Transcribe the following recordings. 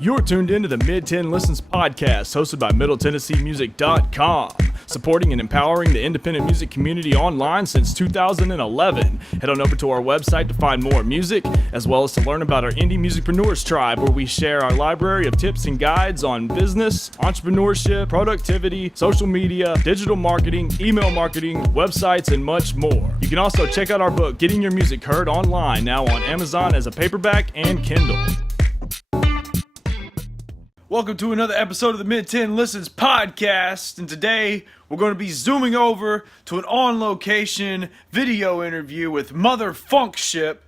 You're tuned into the Mid Tenn Listens podcast, hosted by MiddleTennesseeMusic.com, supporting and empowering the independent music community online since 2011. Head on over to our website to find more music, as well as to learn about our Indie Musicpreneurs Tribe, where we share our library of tips and guides on business, entrepreneurship, productivity, social media, digital marketing, email marketing, websites, and much more. You can also check out our book, Getting Your Music Heard, online, now on Amazon as a paperback and Kindle. Welcome to another episode of the Mid Tenn Listens podcast, and today we're going to be zooming over to an on-location video interview with MotherFunkShip,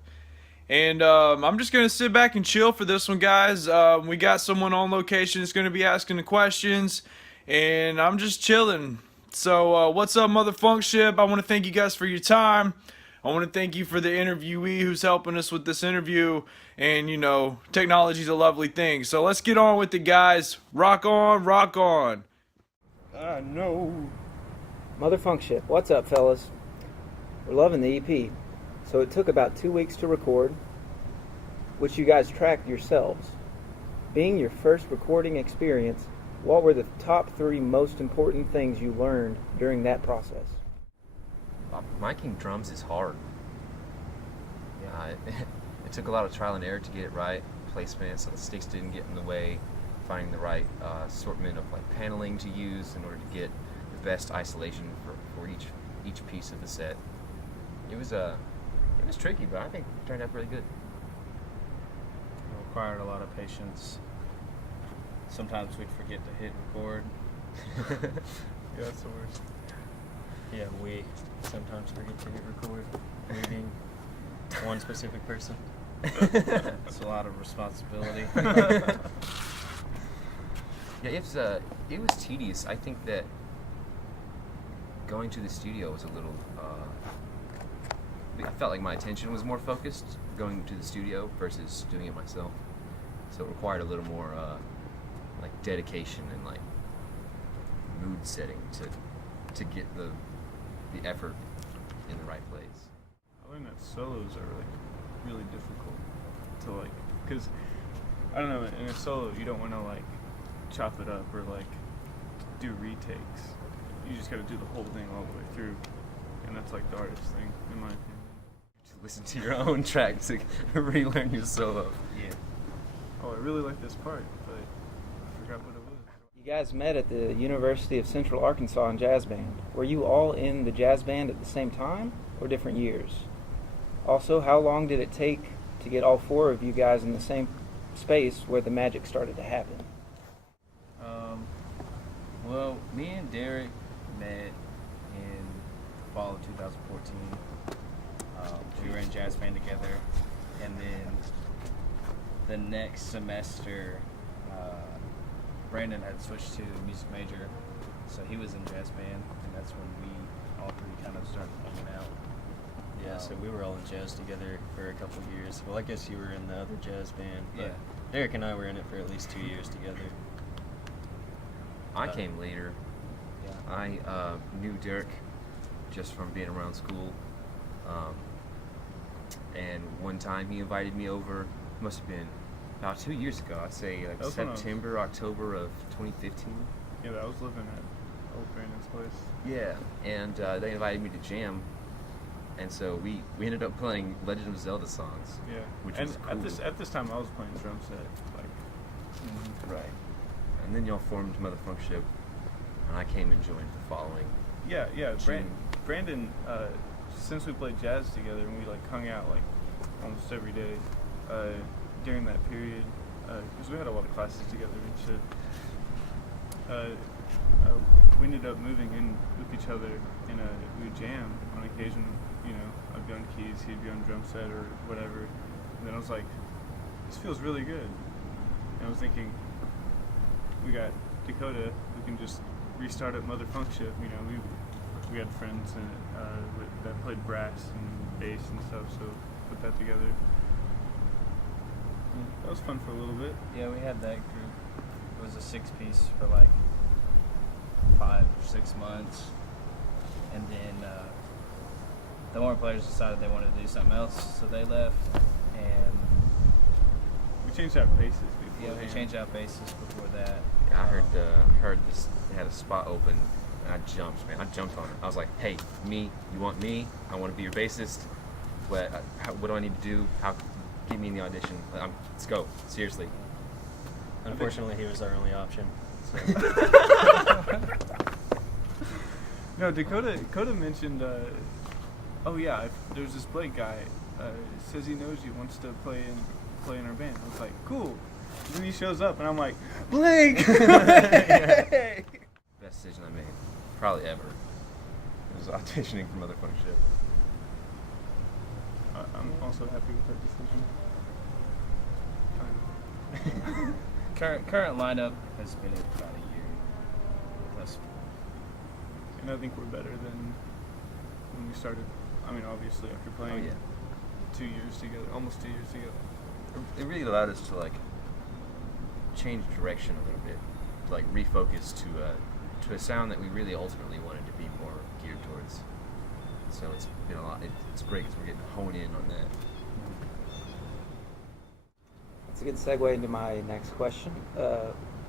and I'm just going to sit back and chill for this one, guys. We got someone on location that's going to be asking the questions, and I'm just chilling. So what's up, MotherFunkShip? I want to thank you guys for your time. I want to thank you for the interviewee who's helping us with this interview. And, you know, technology's a lovely thing. So let's get on with it, guys. Rock on, rock on. I know. MotherFunkShip, what's up, fellas? We're loving the EP. So it took about 2 weeks to record, which you guys tracked yourselves. Being your first recording experience, what were the top 3 most important things you learned during that process? Miking drums is hard. Yeah, it took a lot of trial and error to get it right. Placement, so the sticks didn't get in the way. Finding the right assortment of like paneling to use in order to get the best isolation for each piece of the set. It was tricky, but I think it turned out really good. It required a lot of patience. Sometimes we'd forget to hit record. Yeah, that's the worst. Yeah, we sometimes forget to hit record, meaning one specific person. It's a lot of responsibility. Yeah, it was tedious. I think that going to the studio was a little. I felt like my attention was more focused going to the studio versus doing it myself. So it required a little more like dedication and like mood setting to get the effort in the right place. I think that solos are like really difficult to like, because I don't know, in a solo you don't want to like chop it up or like do retakes. You just got to do the whole thing all the way through, and that's like the hardest thing in my opinion. To listen to your own track to relearn your solo. Yeah. Oh, I really like this part, but I forgot what it was. You guys met at the University of Central Arkansas in jazz band. Were you all in the jazz band at the same time or different years? Also, how long did it take to get all 4 of you guys in the same space where the magic started to happen? Well, me and Derek met in the fall of 2014. We were in jazz band together, and then the next semester, Brandon had switched to music major, so he was in jazz band, and that's when we all 3 kind of started hanging out. Yeah, so we were all in jazz together for a couple of years. Well, I guess you were in the other jazz band, but Yeah. Derek and I were in it for at least 2 years together. I came later. Yeah. I knew Derek just from being around school, and one time he invited me over. Must have been about 2 years ago. I'd say like September, October of 2015. Yeah, I was living at old Brandon's place. Yeah, and they invited me to jam, and so we ended up playing Legend of Zelda songs. Yeah, which and was cool. at this time I was playing drum set, like. Right. And then y'all formed MotherFunkShip, and I came and joined the following. Yeah. June. Brandon, since we played jazz together and we like hung out like almost every day during that period, because we had a lot of classes together and shit. We ended up moving in with each other, and we would jam on occasion. You know, I'd be on keys, he'd be on drum set or whatever. And then I was like, this feels really good. And I was thinking, we got Dakota, we can just restart at MotherFunkShip. You know, we had friends that played brass and bass and stuff, so put that together. That was fun for a little bit. Yeah, we had that group. It was a 6-piece for like 5 or 6 months, and then the more players decided they wanted to do something else, so they left, and changed out bases Yeah, before. we changed out bases before that. I heard this. They had a spot open, and I jumped, man. I jumped on it. I was like, "Hey, me, you want me? I want to be your bassist. What do I need to do? How? Get me in the audition. Let's go. Seriously." Unfortunately, he was our only option. So. No, Dakota mentioned. Oh yeah, there's this Blake guy. Says he knows you, wants to play in our band. I was like, cool. And then he shows up, and I'm like, Blake. Hey! Best decision I made, probably ever. It was auditioning for MotherFunkShip. I'm also happy with that decision. Current lineup has been about a year. Plus, And I think we're better than when we started. I mean, obviously after playing 2 years together, almost 2 years together. It really allowed us to change direction a little bit, to refocus to a sound that we really ultimately wanted to be more geared towards. So it's been a lot. It's great because we're getting honed in on that. That's a good segue into my next question.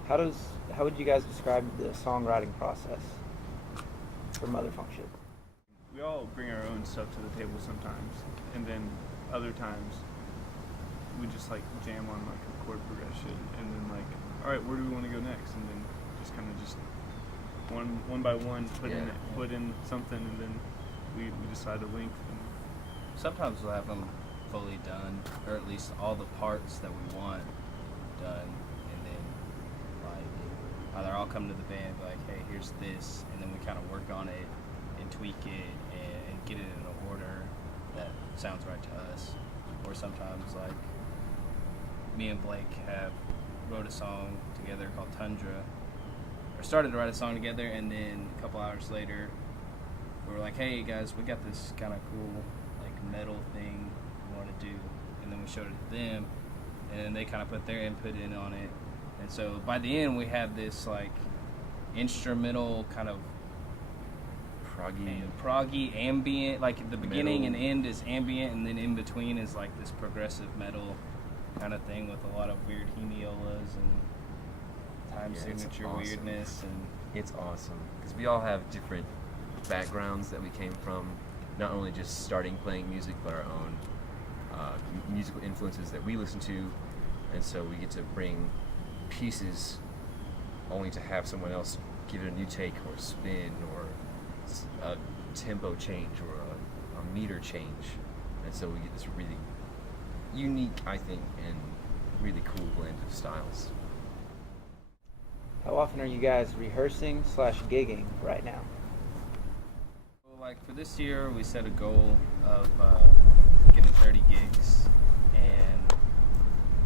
How would you guys describe the songwriting process for MotherFunkShip? We all bring our own stuff to the table sometimes, and then other times we just jam on a chord progression, and then all right, where do we want to go next? And then just kind of just one by one put in something, and then we decide a length. And sometimes we'll have them fully done, or at least all the parts that we want done, and then either I'll come to the band and be like, hey, here's this, and then we kind of work on it and tweak it and get it in an order that sounds right to us. Or sometimes me and Blake wrote a song together called Tundra, or started to write a song together, and then a couple hours later we were like, hey guys, we got this kind of cool metal thing we want to do, and then we showed it to them, and then they kind of put their input in on it, and so by the end we had this instrumental kind of proggy ambient, the beginning and end is ambient, and then in between is this progressive metal kind of thing with a lot of weird hemiolas and time signature weirdness, and it's awesome because we all have different backgrounds that we came from, not only just starting playing music, but our own musical influences that we listen to, and so we get to bring pieces only to have someone else give it a new take or spin or a tempo change or a meter change, and so we get this really unique, I think, and really cool blend of styles. How often are you guys rehearsing / gigging right now? For this year, we set a goal of getting 30 gigs, and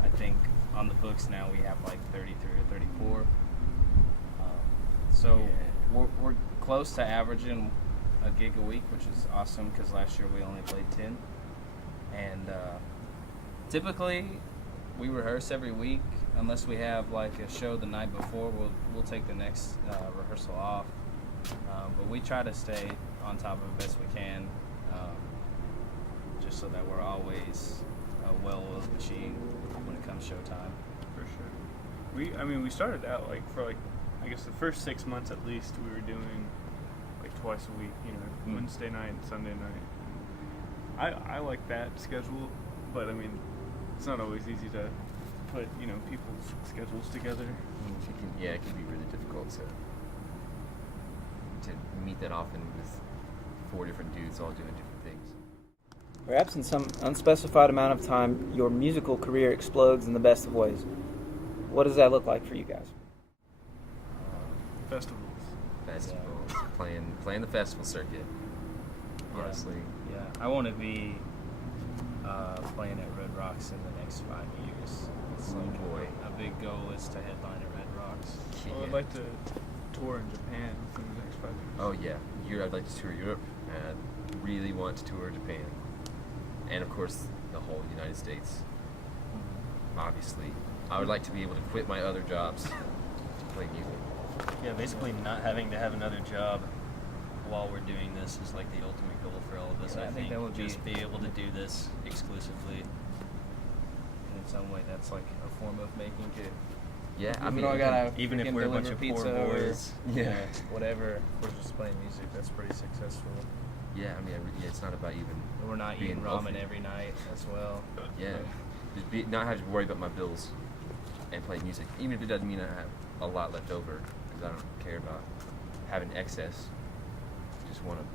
I think on the books now we have 33 or 34. So we're close to averaging a gig a week, which is awesome because last year we only played 10. And typically we rehearse every week unless we have a show the night before. We'll take the next rehearsal off, but we try to stay on top of it best we can, just so that we're always a well-oiled machine when it comes showtime. for sure, we started out for I guess the first 6 months at least we were doing twice a week, Wednesday night and Sunday night. I like that schedule, but it's not always easy to put people's schedules together. It can be really difficult to meet that often with 4 different dudes all doing different things. Perhaps in some unspecified amount of time, your musical career explodes in the best of ways. What does that look like for you guys? Festivals. Playing the festival circuit. Honestly, I want to be playing at Red Rocks in the next 5 years. It's a big goal is to headline at Red Rocks. I would like to tour in Japan within the next 5 years. Oh yeah, I'd like to tour Europe, and I really want to tour Japan, and of course the whole United States. Obviously, I would like to be able to quit my other jobs to play music. Yeah, basically not having to have another job while we're doing this is the ultimate goal for all of us. Yeah, I think that would just be able to do this exclusively. some way that's like a form of making it. Yeah, I Even mean, though I gotta even if freaking we're a bunch deliver of poor pizza or, boys. yeah, whatever. We're just playing music. That's pretty successful. yeah, I mean, it's not about even. We're not being eating wealthy. ramen every night as well. Yeah, not having to worry about my bills and play music, even if it doesn't mean I have a lot left over, because I don't care about having excess. Just want to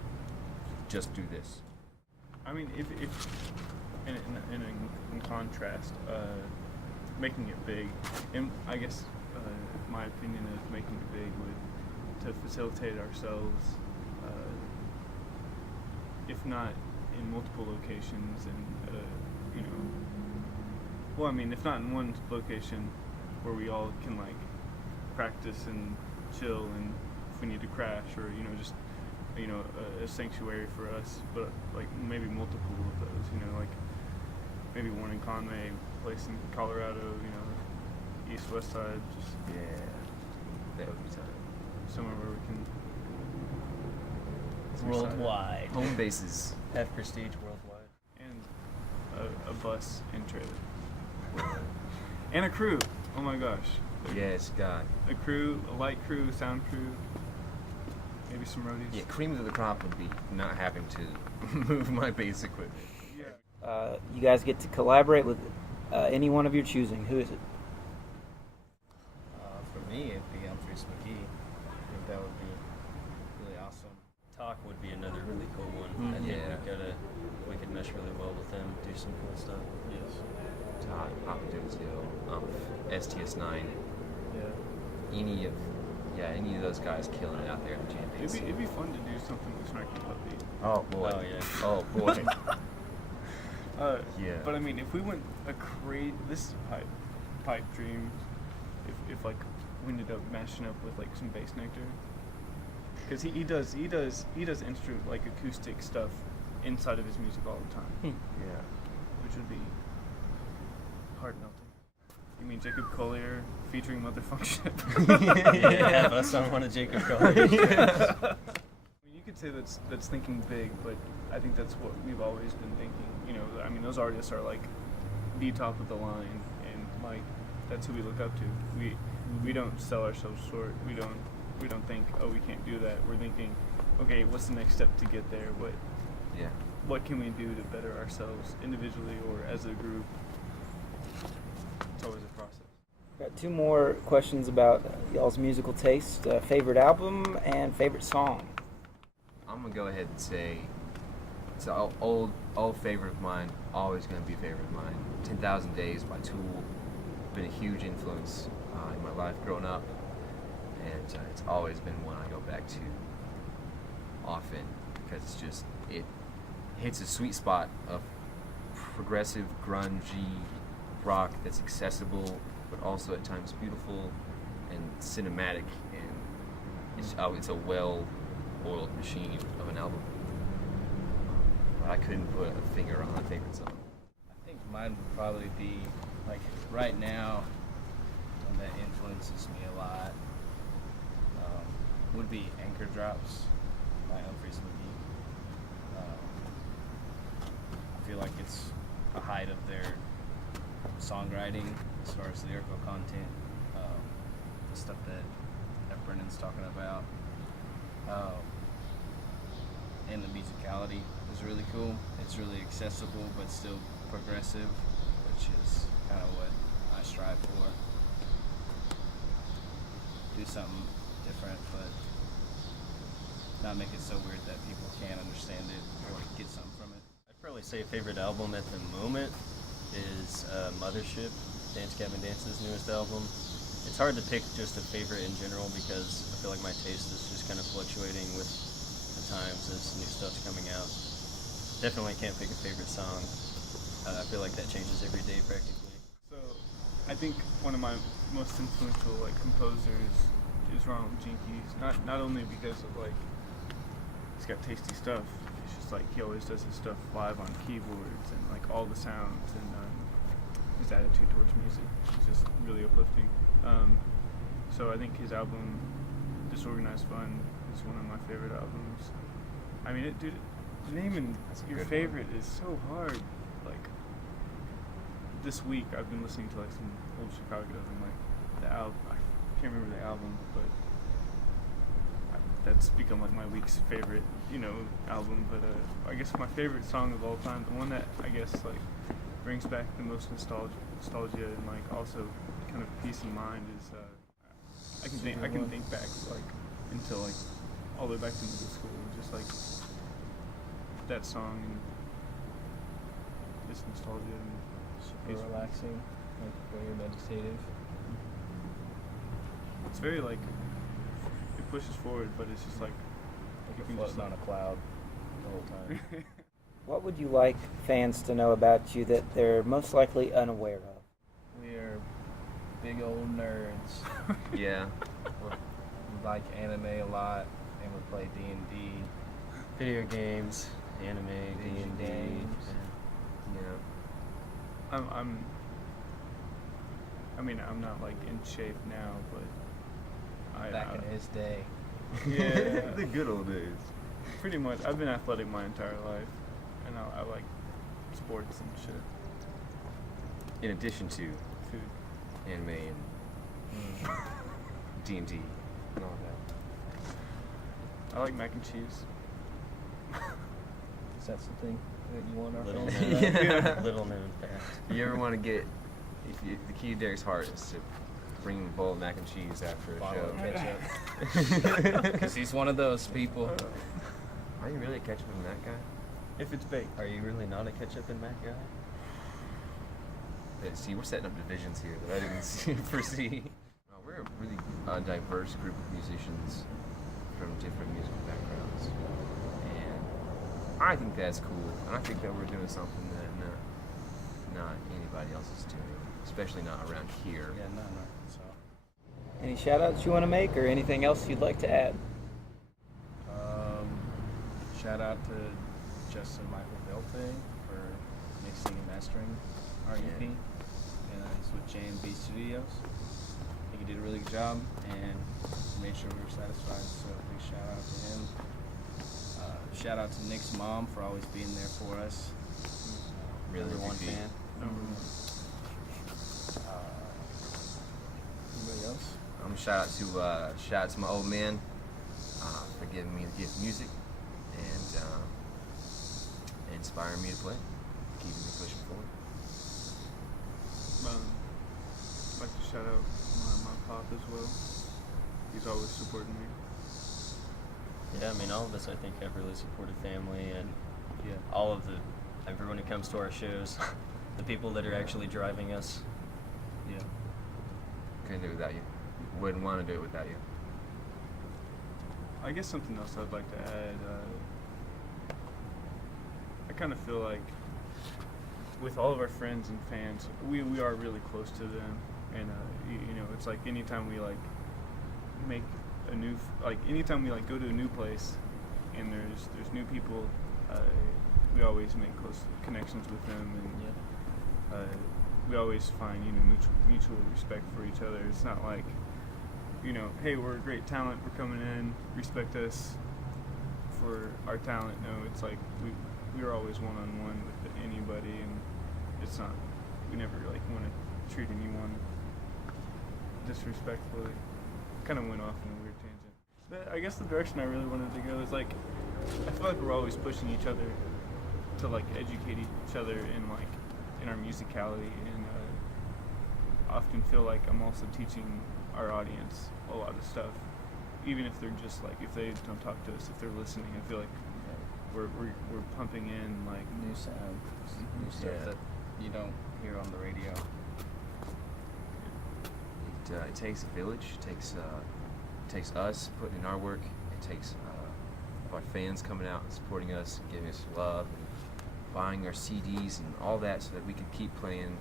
just do this. I mean, if in contrast, making it big, and I guess my opinion of making it big would to facilitate ourselves, if not in multiple locations, and you know, well, I mean, if not in one location where we all can like practice and chill, and if we need to crash, or you know, just you know, a sanctuary for us, but like maybe multiple of those, you know, like maybe one in Conway, place in Colorado, you know, east, west side, just Yeah, that would be time. somewhere where we can. Worldwide. Home bases. Have prestige worldwide. And a bus and trailer. And a crew. Oh my gosh. Yes, God. A crew, a light crew, sound crew, maybe some roadies. Yeah, cream of the crop would be not having to move my bass equipment. Yeah. You guys get to collaborate with any one of your choosing. Who is it? For me, it'd be Humphreys McGee. I think that would be really awesome. Talk would be another really cool one. I think Yeah. we could mesh really well with them, do some cool stuff. Yes. Todd, Papa Doolittle, STS9, Yeah. any of those guys killing it out there in the jam band It'd be fun to do something with Snarky Puppy. Oh boy. Oh, yeah. Oh boy. Yeah. But I mean, if we went this is a pipe dream. If like we ended up mashing up with like some bass nectar, because he does instrument like acoustic stuff inside of his music all the time, Yeah. which would be heart melting. You mean Jacob Collier featuring MotherFunkShip? Yeah, have us on one of Jacob Collier. I mean, you could say that's thinking big, but I think that's what we've always been thinking. You know, I mean, those artists are like the top of the line, and like that's who we look up to. We don't sell ourselves short. We don't think, oh, we can't do that. We're thinking, okay, what's the next step to get there? Yeah. What can we do to better ourselves individually or as a group? It's always a process. Got two more questions about y'all's musical taste. Favorite album and favorite song. I'm gonna go ahead and say it's an old favorite of mine. Always gonna be a favorite of mine. 10,000 Days by Tool. Been a huge influence in my life growing up, and it's always been one I go back to often because it's just it hits a sweet spot of progressive grungy rock that's accessible but also at times beautiful and cinematic, and it's a well-oiled machine of an album. But I couldn't put a finger on a favorite song. I think mine would probably be, like, right now, one that influences me a lot, would be Anchor Drops by Humphreys McGee. I feel like it's a height of their songwriting as far as lyrical content, the stuff that Brennan's talking about. And the musicality is really cool. It's really accessible but still progressive, which is kind of what I strive for. Do something different, but not make it so weird that people can't understand it or get something from it. I'd probably say favorite album at the moment is MotherFunkShip, Dance Gavin Dance's newest album. It's hard to pick just a favorite in general because I feel like my taste is just kind of fluctuating with the times as new stuff's coming out. Definitely can't pick a favorite song. I feel like that changes every day practically. So, I think one of my most influential like composers is Ronald Jenkins. Not only because of like he's got tasty stuff. It's just like he always does his stuff live on keyboards and like all the sounds, and his attitude towards music is just really uplifting. So I think his album Disorganized Fun is one of my favorite albums. I mean, naming your favorite is so hard. Like this week I've been listening to like some old Chicago and like the album. I can't remember the album, but that's become like my week's favorite, album. But I guess my favorite song of all time, the one that I guess like brings back the most nostalgia and like also kind of peace of mind is I can think back like until like all the way back to middle school, and just like that song and this nostalgia and Super peaceful. relaxing, like very meditative. It's very like it pushes forward, but it's just like Like you you're can floating just on a cloud the whole time. What would you like fans to know about you that they're most likely unaware of? We are big old nerds. Yeah. We like anime a lot, and we play D&D. Video games, anime, Video D&D. games. Yeah. I'm not like in shape now, but Back in his day. yeah, The good old days. pretty much. I've been athletic my entire life, and I like sports and shit, In addition to food. anime and D&D and all that. I like mac and cheese. Is that something that you want our Little fans to known, know? Yeah. little known fact. You ever want to get, the key to Derek's heart is to bring him a bowl of mac and cheese after a Bottle of show. ketchup. Because he's one of those people. Are you really a ketchup and that guy? If it's baked. Are you really not a ketchup and mac guy? Yeah, see, we're setting up divisions here that I didn't foresee. We're a really diverse group of musicians from different musical backgrounds, and I think that's cool. And I think that we're doing something that not anybody else is doing, especially not around here. Yeah, no. So, Any shout outs you want to make or anything else you'd like to add? shout out to Justin Michael Belte for mixing and mastering our EP. Yeah. And it's with J&B Studios. I think he did a really good job and made sure we were satisfied. So big shout out to him. Shout out to Nick's mom for always being there for us. Really Number one big deal. fan. Anybody else? Shout out to my old man for giving me the gift of music and inspiring me to play, keeping me pushing forward. I'd like to shout out my pop as well. He's always supporting me. Yeah, I mean, all of us, I think, have really supportive family, and Yeah. all of everyone who comes to our shows, the people that are actually driving us. Yeah. Couldn't do it without you. Wouldn't want to do it without you. I guess something else I'd like to add. I kind of feel like with all of our friends and fans, we are really close to them, and it's like anytime we like make a new anytime we like go to a new place and there's new people, we always make close connections with them, and we always find mutual respect for each other. It's not like hey, we're a great talent, we're coming in, respect us for our talent. No, it's like we're always one-on-one with anybody, and it's not, we never like want to treat anyone disrespectfully. Kind of went off in a weird tangent. But I guess the direction I really wanted to go is like, I feel like we're always pushing each other to like educate each other in our musicality, and often feel like I'm also teaching our audience a lot of stuff, even if they're just like, if they don't talk to us, if they're listening. I feel like we're pumping in like New sound, new stuff Yeah. that you don't hear on the radio. It takes a village. It takes us putting in our work. It takes our fans coming out and supporting us and giving us love and buying our CDs and all that so that we can keep playing.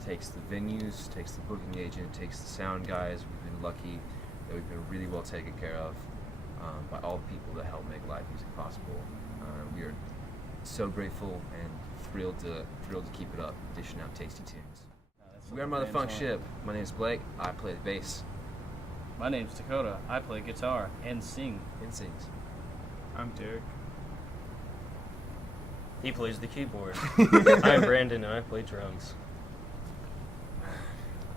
It takes the venues, takes the booking agent, it takes the sound guys. We've been lucky that we've been really well taken care of by all the people that help make live music possible. We are so grateful and thrilled to keep it up, dishing out tasty tunes. We are MotherFunkShip. My name is Blake. I play the bass My name's Dakota. I play guitar and sing. and sings. I'm Derek. He plays the keyboard. I'm Brandon, and I play drums.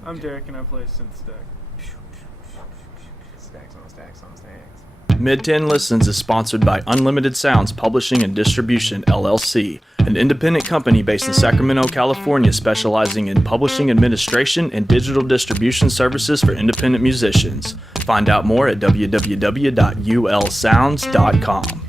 I'm Derek and I play synth stack. Stacks on stacks on stacks. Mid Tenn Listens is sponsored by Unlimited Sounds Publishing and Distribution, LLC, an independent company based in Sacramento, California, specializing in publishing administration and digital distribution services for independent musicians. Find out more at www.ulsounds.com.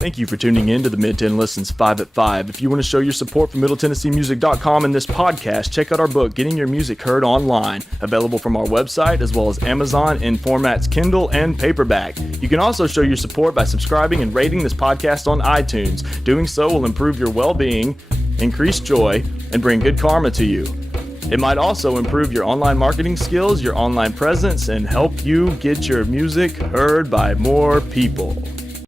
Thank you for tuning in to the Mid Tenn Listens 5 at 5. If you want to show your support for MiddleTennesseeMusic.com and this podcast, check out our book, Getting Your Music Heard Online, available from our website as well as Amazon in formats Kindle and paperback. You can also show your support by subscribing and rating this podcast on iTunes. Doing so will improve your well-being, increase joy, and bring good karma to you. It might also improve your online marketing skills, your online presence, and help you get your music heard by more people.